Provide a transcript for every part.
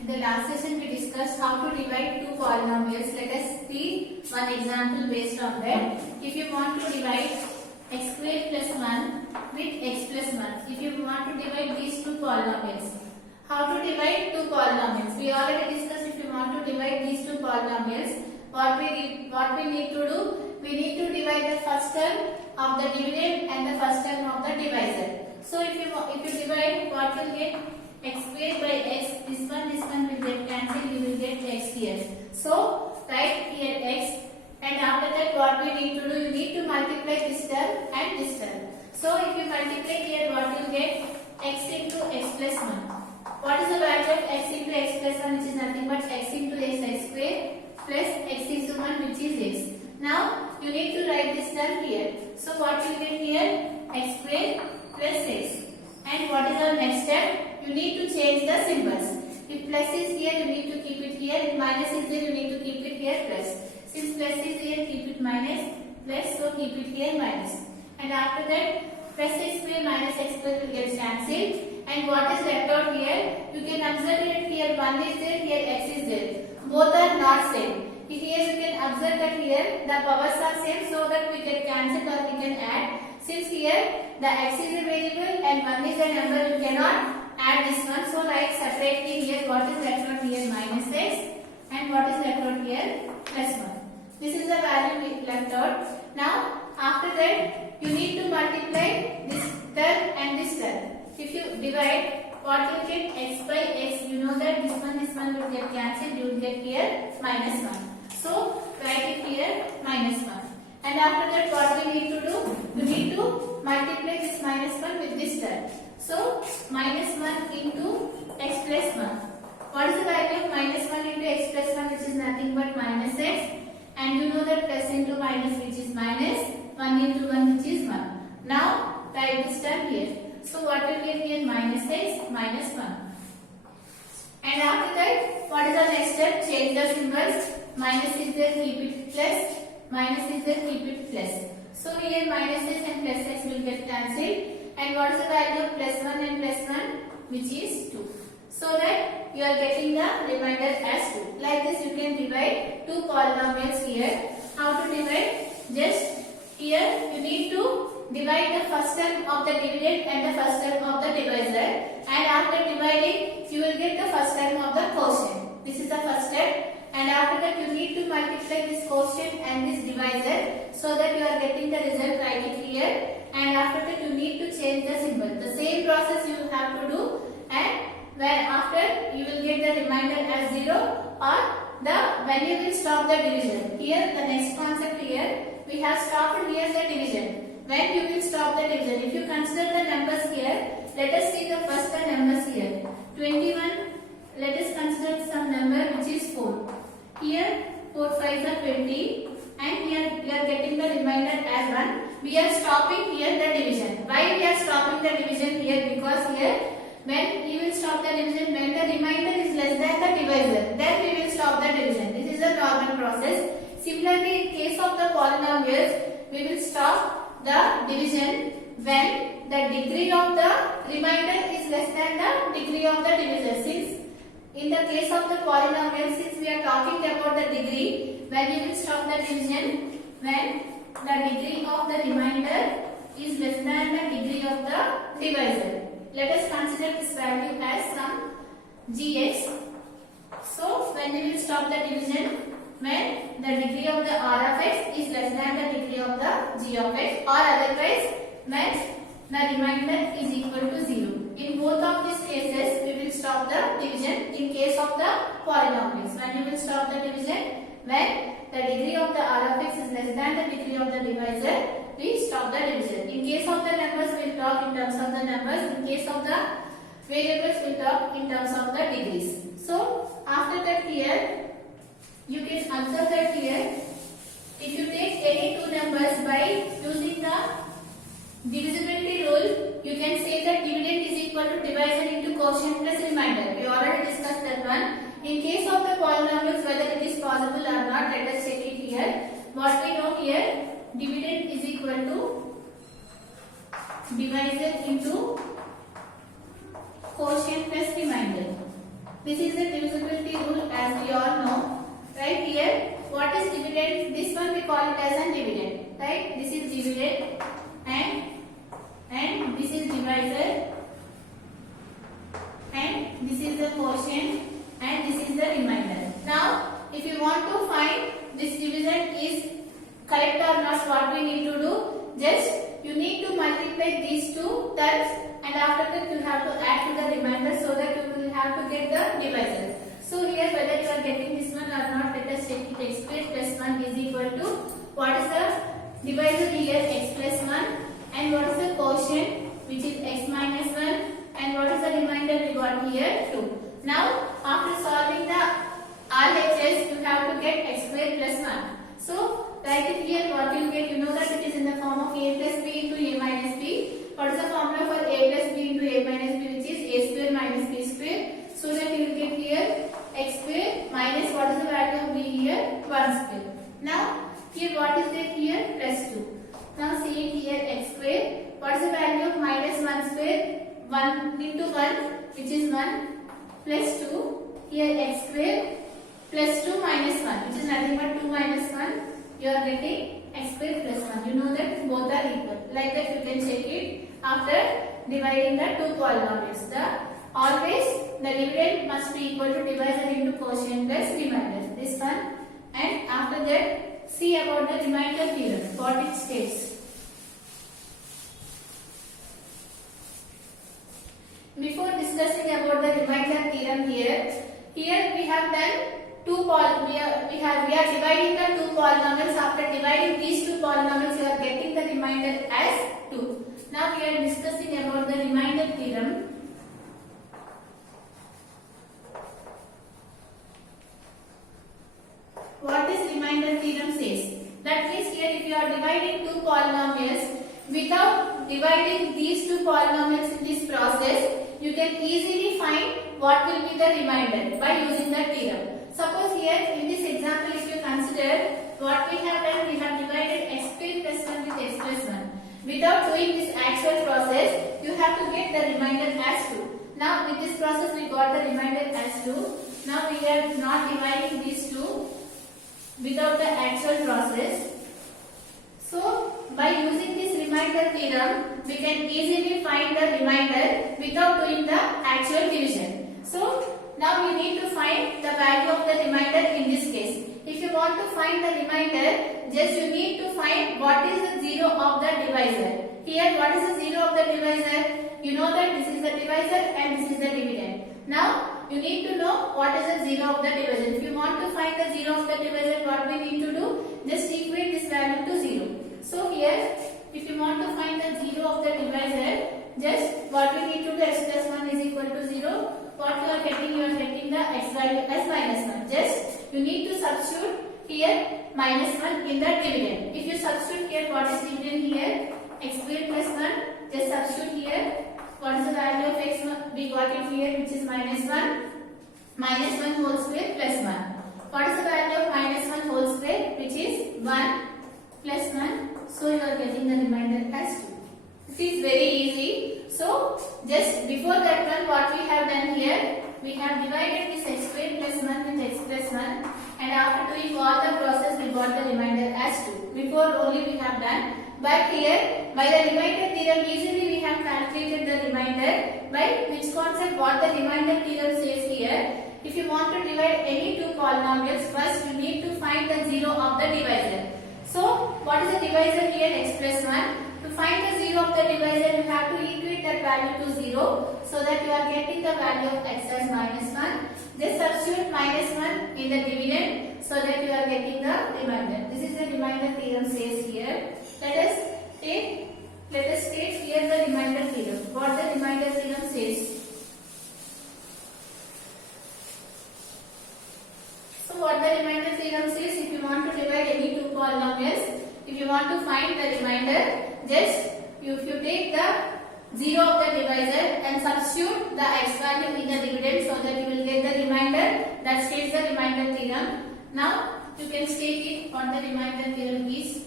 In the last session we discussed how to divide two polynomials. Let us see one example based on that. If you want to divide x squared plus 1 with x plus 1, if you want to divide these two polynomials, how to divide two polynomials? We already discussed if you want to divide these two polynomials, what we need to do? We need to divide the first term of the dividend and the first term of the divisor. So if you divide, what will get? X squared by x, this one will get cancelled, you will get x here. So write here x, and after that what we need to do, you need to multiply this term and this term. So if you multiply here, what you get? X into x plus 1. What is the value of x into x plus 1, which is nothing but x into x squared plus x into 1, which is x. Now you need to write this term here. So what you get here? X squared plus x. And what is our next step? You need to change the symbols. If plus is here, you need to keep it here. If minus is there, you need to keep it here plus. Since plus is here, keep it minus, plus, so keep it here minus. And after that, plus x square minus x square will get cancelled. And what is left out here? You can observe it here, 1 is there, here x is there. Both are not same. Here you can observe that here the powers are same, so that we can cancel or we can add. Since here the x is a variable and 1 is a number, you cannot add this one. So write separately here what is left out here minus x and what is left out here plus 1. This is the value we left out. Now after that you need to multiply this term and this term. If you divide, what you get? X by x, you know that this one will get cancelled, you will get here minus 1. So write it here minus 1. And after that what we need to do? You need to multiply this minus 1 with this term. So minus 1 into x plus 1. What is the value of minus 1 into x plus 1, which is nothing but minus x. And you know that plus into minus, which is minus, 1 into 1, which is 1. Now write this term here. So what will get here? Minus x minus 1. And after that, what is our next step? Change the symbols. Minus is there, keep it plus. Minus is there, keep it plus. So here minus x and plus x will get cancelled. And what is the value of plus 1 and plus 1? Which is 2. So that you are getting the remainder as 2. Like this you can divide two polynomials here. How to divide? Just here you need to divide the first term of the dividend and the first term of the divisor. And after dividing, you will get the first term of the quotient. This is the first step. And after that you need to multiply this quotient and this divisor, so that you are getting the result. Write it here. And after that you need to change the symbol. The same process you have to do, and after you will get the remainder as 0, or when you will stop the division. Here the next concept here, we have stopped here the division. When you will stop the division, if you consider the numbers here, let us see the first numbers here. 21, let us consider some number which is 4. Here 4 5s are 20, and here we are getting the remainder as 1. We are stopping here the division. Why we are stopping the division here? Because here when you will stop the division, when the remainder is less than the divisor, then we will stop the division. This is a normal process. Similarly, in case of the polynomials, we will stop the division when the degree of the remainder is less than the degree of the divisor. Since in the case of the polynomial, since we are talking about the degree, when you will stop the division, when the degree of the remainder is less than the degree of the divisor. Let us consider this value as some gx. So when you will stop the division, when the degree of the r of x is less than the degree of the g of x, or otherwise when the remainder is equal to 0. In both of these cases, we will stop the division. In case of the polynomials, when you will stop the division, when the degree of the r of x is less than the degree of the divisor, we stop the division. In case of the numbers, we will talk in terms of the numbers. In case of the variables, we will talk in terms of the degrees. So after that here, you can observe that here, if you take any two numbers by using the divisibility rule, you can say that dividend is equal to divisor into quotient plus remainder. We already discussed that one. In case of the polynomials, whether it is possible or not, let us check it here. What we know here, dividend is equal to divisor into quotient plus remainder. This is the divisibility rule, as we all know. Right here, what is dividend? This one we call it as a dividend. Right? This is dividend, and this is divisor, and this is the quotient, and this is the remainder. Now, if you want to find this division is correct or not, what we need to do? Just you need to multiply these two terms, and after that you have to add to the remainder so that you will have to get the divisor. So here, whether you are getting this one or not, let us check it. X squared plus 1 is equal to, what is the divisor here? X plus 1, and what is the quotient, which is x minus 1, and what is the remainder we got here? 2. Now, after solving the RHS, you have to get x squared plus 1. So, write it here. What you get? You know that it is in the form of a plus b into a minus b. What is the formula for a plus b into a minus b, which is a square minus b square? So that you will get here x square minus, what is the value of b here? 1 square. Now, here what is there here? Plus 2. Now, see it here, x square. What is the value of minus 1 square? 1 into 1, which is 1, plus 2. Here x square plus 2 minus 1, which is nothing but 2 minus 1. You are getting x square plus 1. You know that both are equal. Like that you can check it after dividing the two polynomials. Always the dividend must be equal to divisor into quotient plus remainder. This one. And after that, see about the remainder theorem. What it states. Before discussing about the remainder theorem here we have done we are dividing the two polynomials. After dividing these two polynomials, you are getting the remainder as 2. Now we are discussing about the remainder theorem. What is remainder theorem says? That means here if you are dividing two polynomials without dividing these two polynomials in this process, you can easily find what will be the remainder by using the theorem. Suppose here in this example, if you consider what we have done, we have divided x squared plus 1 with x plus 1. Without doing this actual process, you have to get the remainder as 2. Now with this process we got the remainder as 2. Now we are not dividing these two without the actual process. So by using this remainder theorem, we can easily find the remainder without doing the actual division. So now we need to find the value of the remainder in this case. If you want to find the remainder, just you need to find what is the 0 of the divisor. Here, what is the 0 of the divisor? You know that this is the divisor and this is the dividend. Now, you need to know what is the 0 of the divisor. If you want to find the 0 of the divisor, what we need to do? Just equate this value to 0. So here, if you want to find the 0 of the divisor, just what we need to do, x plus 1 is equal to 0. What you are getting the x value as minus 1. Just you need to substitute here minus 1 in the dividend. If you substitute here, what is dividend here? X squared plus 1. Just substitute here. What is the value of x? We got it here, which is minus 1. Minus 1 whole square plus 1. What is the value of minus 1 whole square? Which is 1 plus 1. So you are getting the remainder as 2. It is very easy. So just before that one, what we have done here, we have divided this x squared plus 1 with x plus 1, and after doing all the process, we got the remainder as 2. Before only we have done, but here by the remainder theorem easily we have calculated the remainder. By which concept? What the remainder theorem says here, if you want to divide any two polynomials, first you need to find the 0 of the divisor. So what is the divisor here? X plus 1. To find the 0 of the divisor, you have to equate that value to 0 so that you are getting the value of x as minus 1. Just substitute minus 1 in the dividend so that you are getting the remainder. This is the remainder theorem says here. Let us take here the remainder theorem. What the remainder theorem says. So what the remainder theorem says, if you want to divide any two polynomials, if you want to find the remainder, just if you take the 0 of the divisor and substitute the x value in the dividend so that you will get the remainder, that states the remainder theorem. Now you can state it on the remainder theorem is.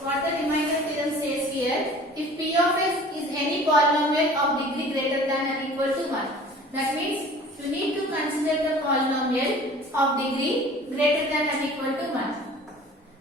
What the remainder theorem says here, equal to 1. That means you need to consider the polynomial of degree greater than or equal to 1.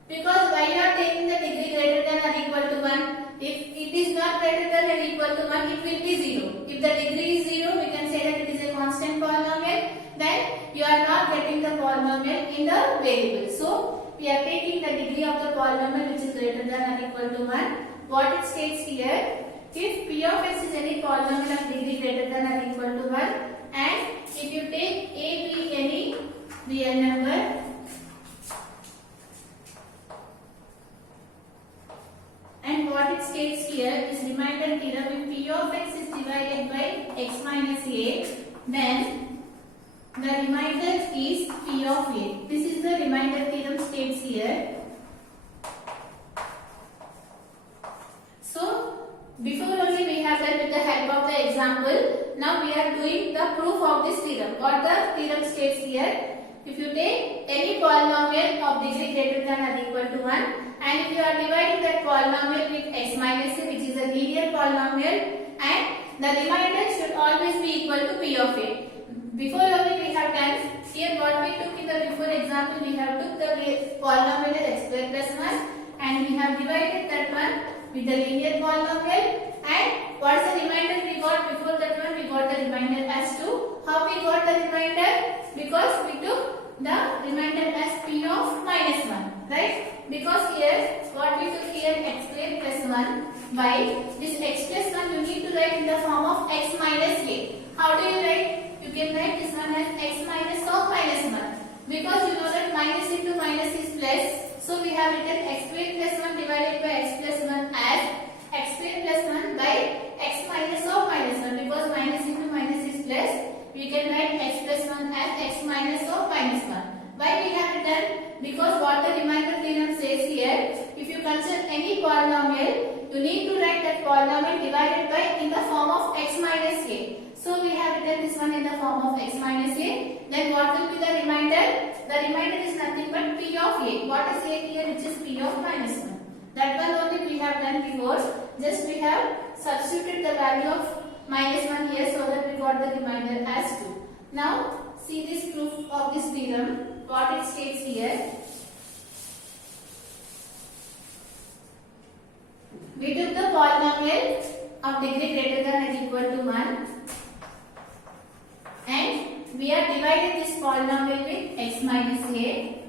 Because why you are taking the degree greater than or equal to 1? If it is not greater than or equal to 1, it will be 0. If the degree is 0, we can say that it is a constant polynomial. Then you are not getting the polynomial in the variable. So we are taking the degree of the polynomial which is greater than or equal to 1. What it states here, if p of x is any polynomial of degree greater than or equal to 1, and if you take a be any real number, and what it states here is remainder theorem, if p of x is divided by x minus a, then the remainder is p of a. This is the remainder theorem states here. So before only we have done with the help of the example. Now we are doing the proof of this theorem. What the theorem states here, if you take any polynomial of degree greater than or equal to 1, and if you are dividing that polynomial with x minus a, which is a linear polynomial, and the remainder should always be equal to p of a. Before only we have done here what we took in the before example, we have took the polynomial as x square plus 1, and we have divided that one with the linear polynomial, and what is the remainder we got before that one? We got the remainder as 2. How we got the remainder? Because we took the remainder as p of minus 1, right? Because here what we took here x square plus 1 by this x plus 1 you need to write in the form of x minus a. How do you write? You can write this one as x minus of minus 1, because you know that minus into minus is plus. So we have written x square plus 1 divided by x plus 1 as x square plus 1 by x minus of minus 1, because minus into minus is plus. We can write x plus 1 as x minus of minus 1. Why we have written? Because what the remainder theorem says here, if you consider any polynomial, you need to write that polynomial divided by in the form of x minus a. So we have written this one in the form of x minus a. Then what will be the remainder? The remainder is nothing but p of a. What is a here, which is p of minus 1. That one only we have done before. Just we have substituted the value of minus 1 here, so that we got the remainder as 2. Now see this proof of this theorem. What it states here. We took the polynomial of degree greater than or equal to 1, and we have divided this polynomial with x minus a,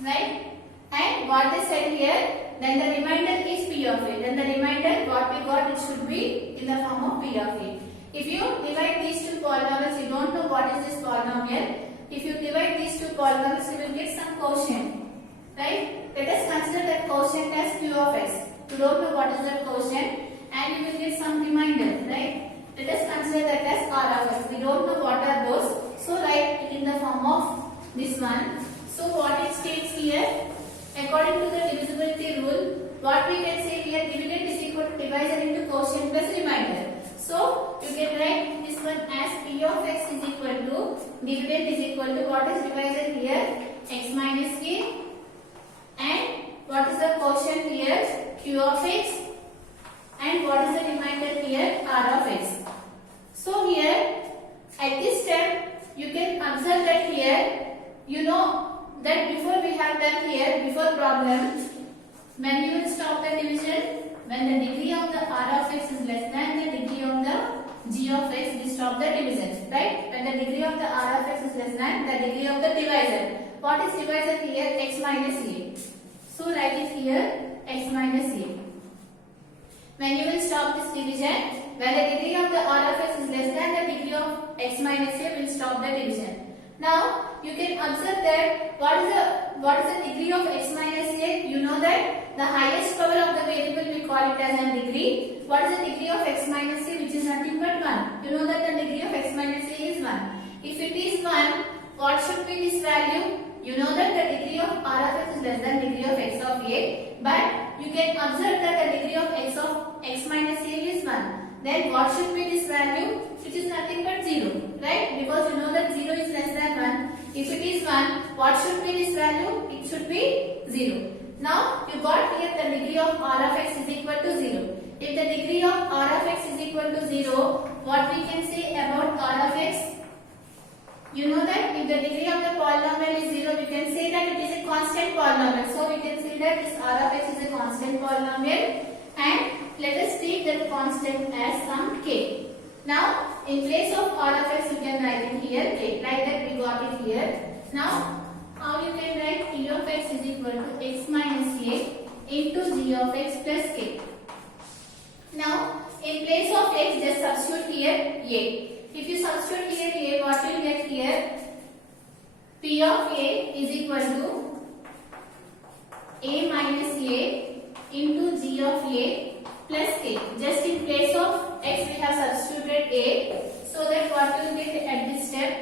right? And what they said here, then the remainder is p of a. Then the remainder what we got, it should be in the form of p of a. If you divide these two polynomials, you don't know what is this polynomial. If you divide these two polynomials, you will get some quotient, right? Let us consider that quotient as q of x. You don't know what is that quotient, and you will get some remainder, right? Let us consider that as r of x. We don't know what are those, so write it in the form of this one. So what it states here, according to the divisibility rule, what we can say here, dividend is equal to divisor into quotient plus remainder. So you can write this one as p of x is equal to dividend is equal to what is divisor here, x minus a, and what is the quotient here, q of x, and what is the remainder here, r of x. So here at this step you can observe that here, you know that before we have done here, before problem, when you will stop the division, when the degree of the r of x is less than the degree of the g of x, we stop the division, right? When the degree of the r of x is less than the degree of the divisor. What is divisor here? X minus a. So write it here, x minus a. When you will stop this division, when the degree of the r of x is less than the degree of x minus a, will stop the division. Now you can observe that what is the degree of x minus a? You know that the highest power of the variable we call it as a degree. What is the degree of x minus a? Which is nothing but 1. You know that the degree of x minus a is 1. If it is 1, what should be this value? You know that the degree of r of x is less than degree of x of a, but you can observe that the degree of x minus a is 1. Then what should be this value? Which is nothing but 0, right? Because you know that 0 is less than 1. If it is 1, what should be this value? It should be 0. Now you got here the degree of r of x is equal to 0. If the degree of r of x is equal to 0, what we can say about r of x? You know that if the degree of the polynomial is 0, we can say that it is a constant polynomial. So we can say that this r of x is a constant polynomial, and let us take that constant as some k. Now in place of r of x you can write it here k, like that we got it here. Now how you can write p of x is equal to x minus a into g of x plus k. Now in place of x just substitute here a. If you substitute here a, what you will get here? P of a is equal to a minus a into g of a plus k. Just in place of x we have substituted a, so that what you will get at this step?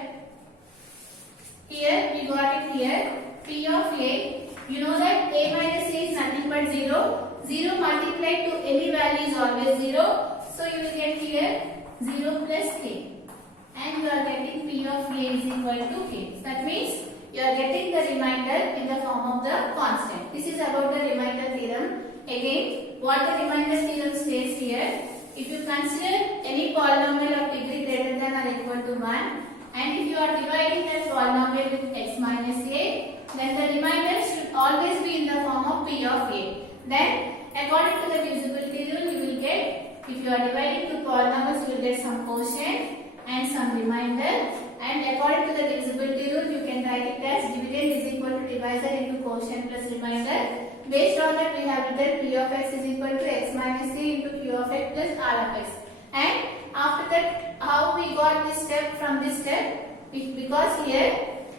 Here we got it here. P of a, you know that a minus a is nothing but 0. 0 multiplied to any value is always 0. So you will get here 0 plus k. And you are getting P of a is equal to k. That means you are getting the remainder in the form of the constant. This is about the remainder theorem. Again, what the remainder theorem states here, if you consider any polynomial of degree greater than or equal to 1, and if you are dividing that polynomial with x minus a, then the remainder should always be in the form of P of a. Then according to the divisibility rule, you will get, if you are dividing two polynomials, you will get some quotient and some remainder, and according to the divisibility rule you can write it as dividend is equal to divisor into quotient plus remainder. Based on that we have written p of x is equal to x minus a into q of x plus r of x. And after that, how we got this step from this step? Because here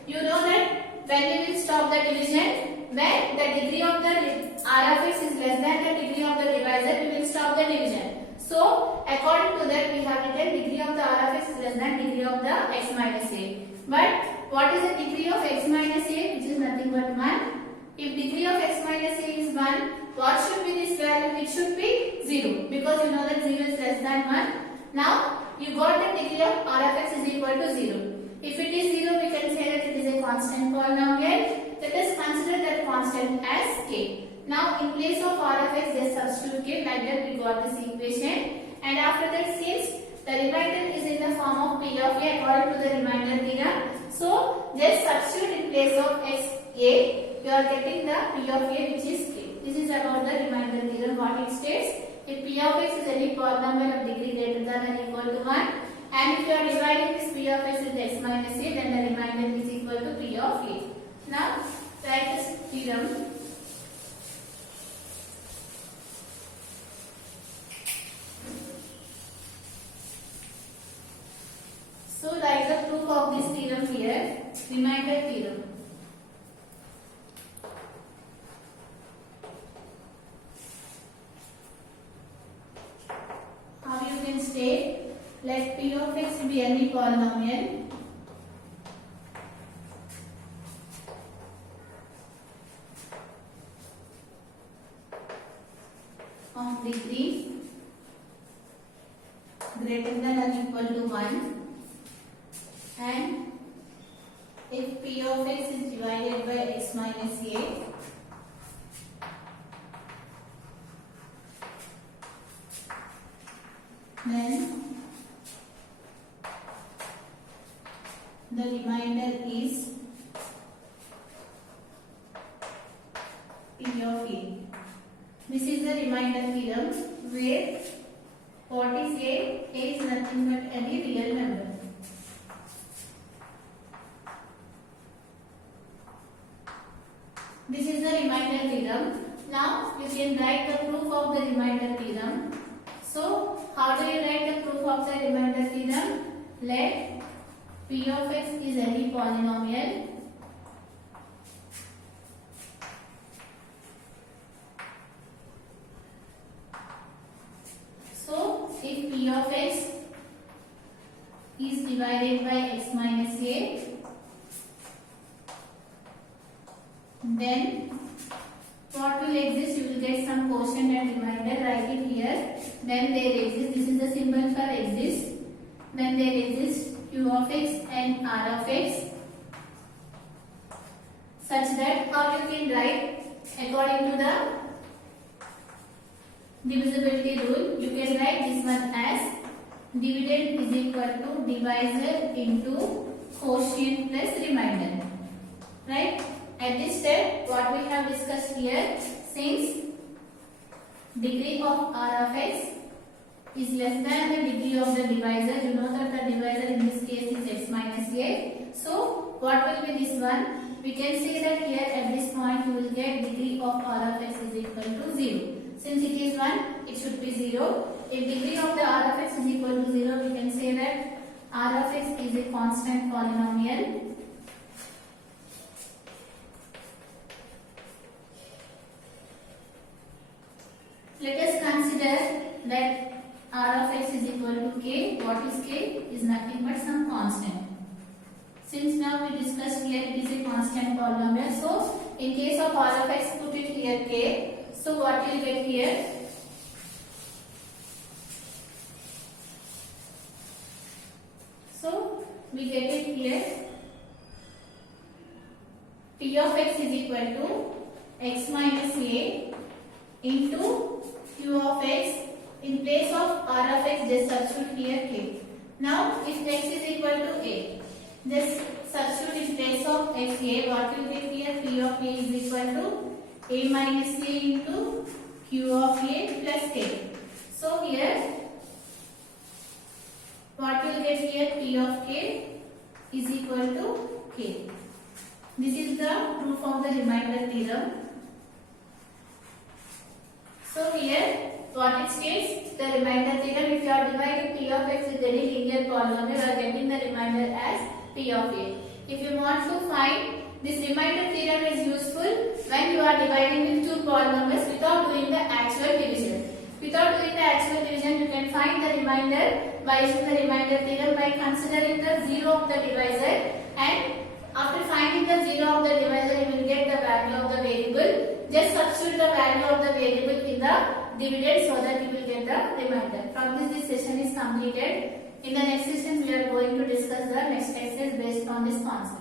you know that when we will stop the division, when the degree of the r of x is less than the degree of the divisor, we will stop the division. So according to that we have written degree of the r of x is less than degree of the x minus a. But what is the degree of x minus a? Which is nothing but 1. If degree of x minus a is 1, what should be this value? It should be 0, because you know that 0 is less than 1. Now you got the degree of r of x is equal to 0. If it is 0, we can say that it is a constant polynomial. Let us consider that constant as k. Now in place of r of x just substitute k, like that we got this equation. And after that, since the remainder is in the form of p of a according to the remainder theorem, so just substitute in place of x a, you are getting the p of a which is k. This is about the remainder theorem. What it states, if p of x is any polynomial of degree greater than or equal to 1, and if you are dividing this p of x with x minus a, then the remainder is equal to p of a. Now write this theorem. So write the proof of this theorem here, remainder theorem. How you can state, let p of x be any polynomial of degree greater than or equal to 1. And if p of x is divided by x minus a, then the remainder is p of a. This is the remainder theorem where what is a? A is nothing but any real number. This is the remainder theorem. Now you can write the proof of the remainder theorem. So how do you write the proof of the remainder theorem? Let p of x is any polynomial so if p of x is divided by x minus a, then what will exist? You will get some quotient and remainder. Write it here. Then there exists. This is the symbol for exist. Then there exists q of x and r of x, such that how you can write according to the divisibility rule. You can write this one as dividend is equal to divisor into quotient plus remainder. Right? At this step, what we have discussed here, since degree of R of x is less than the degree of the divisor, you know that the divisor in this case is x minus a. So, what will be this one? We can say that here at this point you will get degree of R of x is equal to 0. Since it is 1, it should be 0. If degree of the R of x is equal to 0, we can say that R of x is a constant polynomial. Let us consider that R of x is equal to k. What is k? Is nothing but some constant. Since now we discussed here it is a constant polynomial. So, in case of R of x, put it here k. So, what you will get here? So, we get it here. P of x is equal to x minus a into q of x. In place of R of x, just substitute here k. Now, if x is equal to a, just substitute in place of x a, what will get here? P of a is equal to a minus a into q of a plus k. So, here, what will get here? P of k is equal to k. This is the proof of the remainder theorem. So, here, what it states, the remainder theorem, if you are dividing P of x with any linear polynomial, you are getting the remainder as P of a. If you want to find this remainder theorem is useful when you are dividing with two polynomials without doing the actual division. Without doing the actual division, you can find the remainder by using the remainder theorem by considering the 0 of the divisor, and after finding the 0 of the divisor, you will get the value of the variable. Just substitute the value of the variable in the dividend so that you will get the remainder. From this session is completed. In the next session, we are going to discuss the next exercise based on this concept.